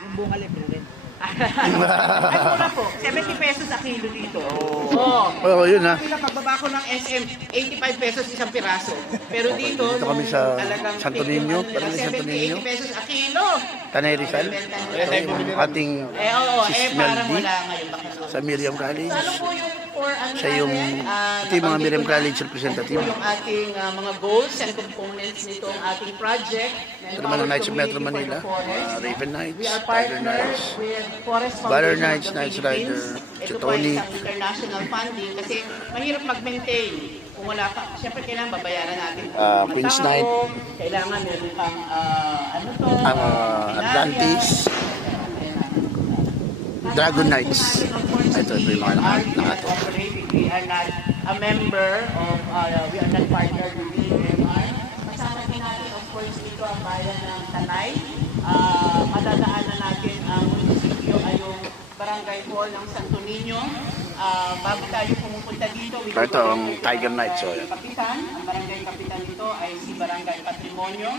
Yung bunga libre rin. Ay, mura po. 70 pesos a kilo dito. Oo. Oo, yun ha. Pagbaba ko ng SM, 85 pesos isang piraso. Pero dito, Dito kami sa talagang Santo Niño, parang sa Santo 70, Niño. 80 pesos a kilo. Tanay Rizal. Ating Oo, Sis parang Meldy wala ngayon. Baka sa Miriam College. ano po yung for ano Siya yung, ito yung mga Miriam College Ito representative. yung ating mga goals and components nitong ating project. Ito naman ang Knights of Metro Manila, Raven Knights, We are Tiger partners Knights, with Forest Valor Foundation Knights, of the Knights Philippines. Rider, Ito po ay Chutoni. isang international funding kasi mahirap mag-maintain. Kung wala ka, syempre kailangan babayaran natin. Mga Queen's tao, Knight. Kailangan meron kang, ano to, Ang Atlantis, Dragon Knights. Ito yung mga nakato. We are not a member of, we are not partnered with DMR. Kasama din natin, of course, dito ang bayan ng Tanay. Madadaanan natin ang munisipyo ay yung Barangay Hall ng Santo Niño. Bago tayo pumupunta dito, Ito ang Tiger Knights. Kapitan, ang barangay kapitan nito ay si Barangay Patrimonio.